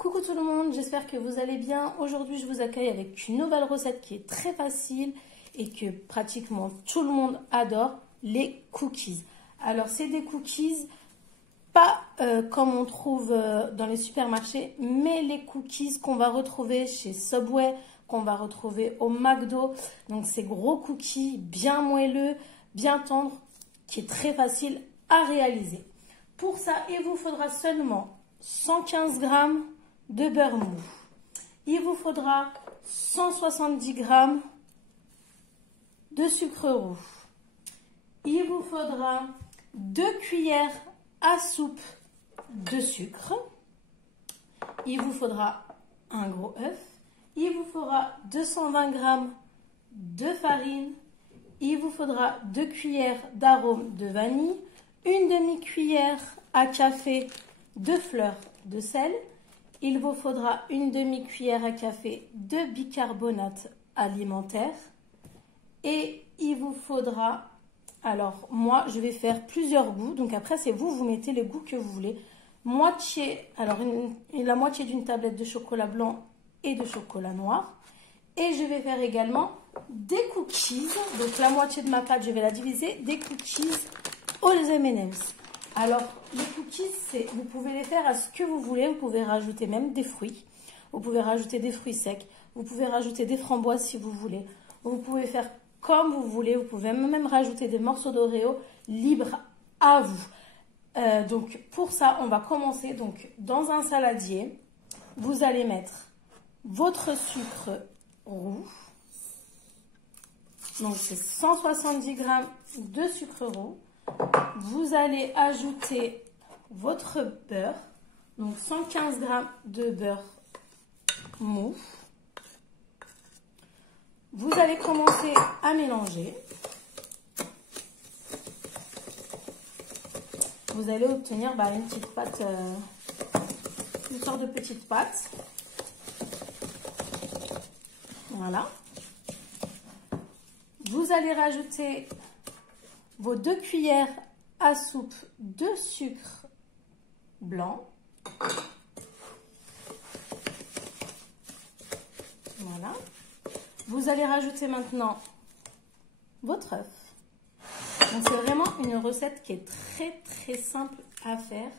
Coucou tout le monde, j'espère que vous allez bien. Aujourd'hui, je vous accueille avec une nouvelle recette qui est très facile et que pratiquement tout le monde adore, les cookies. Alors, c'est des cookies pas comme on trouve dans les supermarchés, mais les cookies qu'on va retrouver chez Subway, qu'on va retrouver au McDo. Donc, ces gros cookies bien moelleux, bien tendres, qui est très facile à réaliser. Pour ça, il vous faudra seulement 115 g de beurre mou. Il vous faudra 170 g de sucre roux. Il vous faudra 2 cuillères à soupe de sucre. Il vous faudra un gros œuf. Il vous faudra 220 g de farine. Il vous faudra 2 cuillères d'arôme de vanille, une demi-cuillère à café de fleur de sel. Il vous faudra une demi-cuillère à café de bicarbonate alimentaire. Et il vous faudra, alors moi je vais faire plusieurs goûts, donc après c'est vous, vous mettez les goûts que vous voulez. La moitié d'une tablette de chocolat blanc et de chocolat noir. Et je vais faire également des cookies, donc la moitié de ma pâte je vais la diviser, des cookies aux M&M's. Alors, les cookies, vous pouvez les faire à ce que vous voulez. Vous pouvez rajouter même des fruits. Vous pouvez rajouter des fruits secs. Vous pouvez rajouter des framboises si vous voulez. Vous pouvez faire comme vous voulez. Vous pouvez même rajouter des morceaux d'Oreo, libre à vous. Donc, pour ça, on va commencer. Donc, dans un saladier, vous allez mettre votre sucre roux. Donc, c'est 170 g de sucre roux. Vous allez ajouter votre beurre, donc 115 g de beurre mou. Vous allez commencer à mélanger. Vous allez obtenir une petite pâte, une sorte de petite pâte. Voilà. Vous allez rajouter vos 2 cuillères à soupe de sucre blanc. Voilà. Vous allez rajouter maintenant votre œuf. Donc c'est vraiment une recette qui est très simple à faire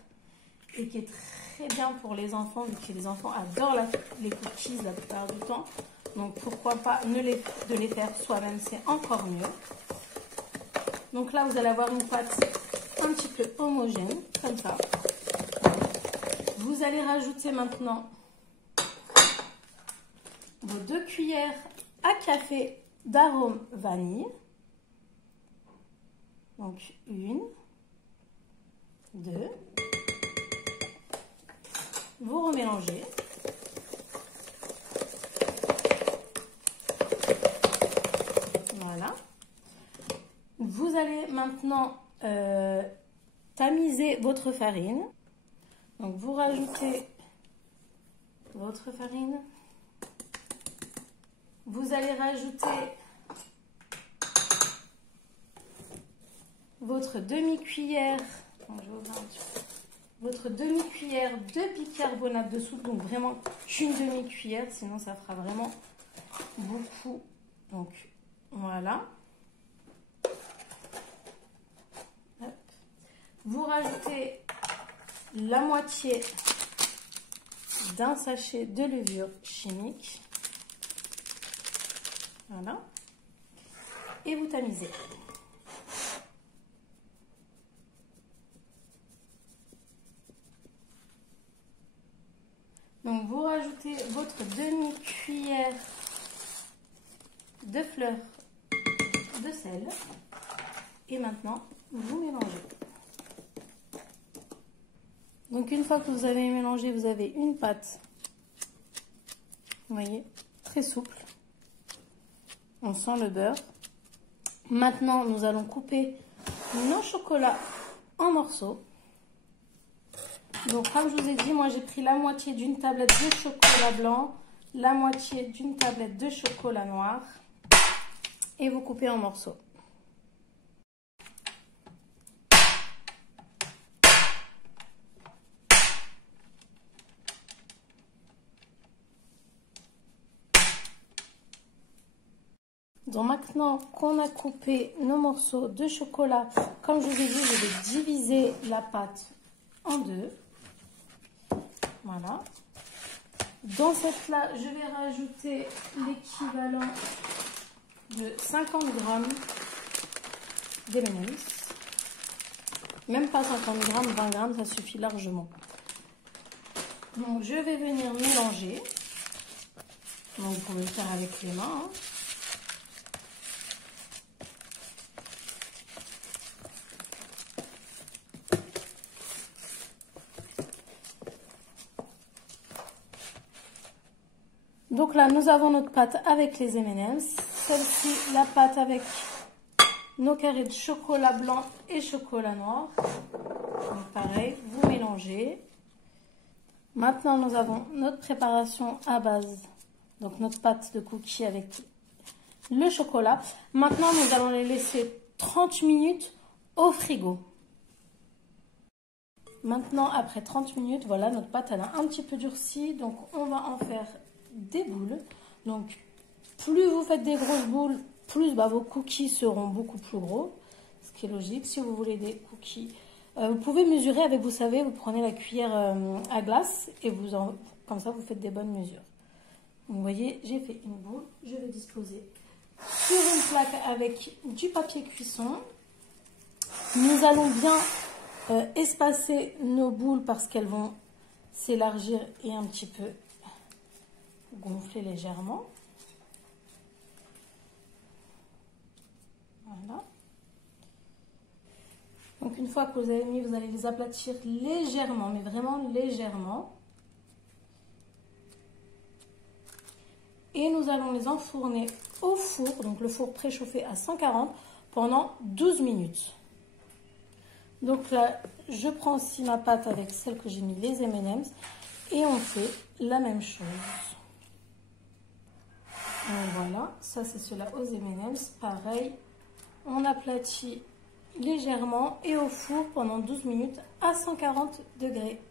et qui est très bien pour les enfants, vu que les enfants adorent les cookies la plupart du temps. Donc pourquoi pas de les faire soi-même, c'est encore mieux. Donc là, vous allez avoir une pâte un petit peu homogène, comme ça. Vous allez rajouter maintenant vos 2 cuillères à café d'arôme vanille. Donc, 1, 2. Vous remélangez. Voilà. Vous allez maintenant tamiser votre farine. Donc, vous rajoutez votre farine. Vous allez rajouter votre demi-cuillère. Votre demi-cuillère de bicarbonate de soude. Donc, vraiment qu'une demi-cuillère, sinon ça fera vraiment beaucoup. Donc, voilà. Vous rajoutez la moitié d'un sachet de levure chimique. Voilà. Et vous tamisez. Donc vous rajoutez votre demi-cuillère de fleur de sel. Et maintenant, vous mélangez. Donc une fois que vous avez mélangé, vous avez une pâte, vous voyez, très souple. On sent le beurre. Maintenant, nous allons couper nos chocolats en morceaux. Donc comme je vous ai dit, moi j'ai pris la moitié d'une tablette de chocolat blanc, la moitié d'une tablette de chocolat noir. Et vous coupez en morceaux. Donc maintenant qu'on a coupé nos morceaux de chocolat, comme je vous ai dit, je vais diviser la pâte en deux. Voilà. Dans cette là, je vais rajouter l'équivalent de 50 grammes d'M&M's. Même pas 50 grammes, 20 grammes, ça suffit largement. Donc je vais venir mélanger. Donc vous pouvez le faire avec les mains. Donc là, nous avons notre pâte avec les M&M's. Celle-ci, la pâte avec nos carrés de chocolat blanc et chocolat noir. Donc pareil, vous mélangez. Maintenant, nous avons notre préparation à base. Donc notre pâte de cookies avec le chocolat. Maintenant, nous allons les laisser 30 minutes au frigo. Maintenant, après 30 minutes, voilà, notre pâte elle a un petit peu durci. Donc on va en faire des boules. Donc plus vous faites des grosses boules, plus vos cookies seront beaucoup plus gros, ce qui est logique. Si vous voulez des cookies, vous pouvez mesurer avec, vous savez, vous prenez la cuillère à glace et comme ça vous faites des bonnes mesures. Vous voyez, j'ai fait une boule, je vais disposer sur une plaque avec du papier cuisson. Nous allons bien espacer nos boules parce qu'elles vont s'élargir et un petit peu gonfler légèrement. Voilà. Donc une fois que vous avez mis, vous allez les aplatir légèrement, mais vraiment légèrement. Et nous allons les enfourner au four, donc le four préchauffé à 140 pendant 12 minutes. Donc là, je prends aussi ma pâte avec celle que j'ai mis les M&M's et on fait la même chose. Donc voilà, ça c'est cela aux M&M's. Pareil, on aplatit légèrement et au four pendant 12 minutes à 140 degrés.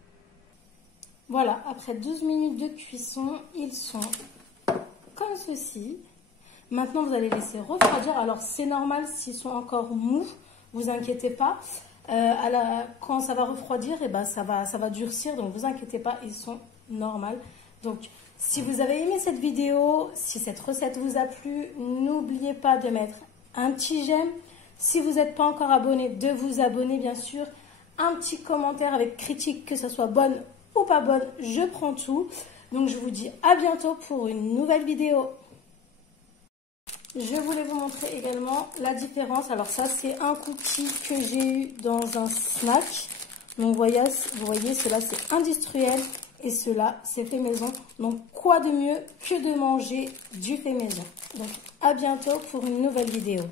Voilà, après 12 minutes de cuisson, ils sont comme ceci. Maintenant, vous allez laisser refroidir. Alors, c'est normal s'ils sont encore mous, vous inquiétez pas. Quand ça va refroidir, ça va durcir, donc vous inquiétez pas, ils sont normaux. Donc, si vous avez aimé cette vidéo, si cette recette vous a plu, n'oubliez pas de mettre un petit j'aime. Si vous n'êtes pas encore abonné, de vous abonner bien sûr. Un petit commentaire avec critique, que ce soit bonne ou pas bonne, je prends tout. Donc je vous dis à bientôt pour une nouvelle vidéo. Je voulais vous montrer également la différence. Alors ça c'est un cookie que j'ai eu dans un snack. Donc vous voyez cela c'est industriel et cela c'est fait maison. Donc quoi de mieux que de manger du fait maison. Donc à bientôt pour une nouvelle vidéo.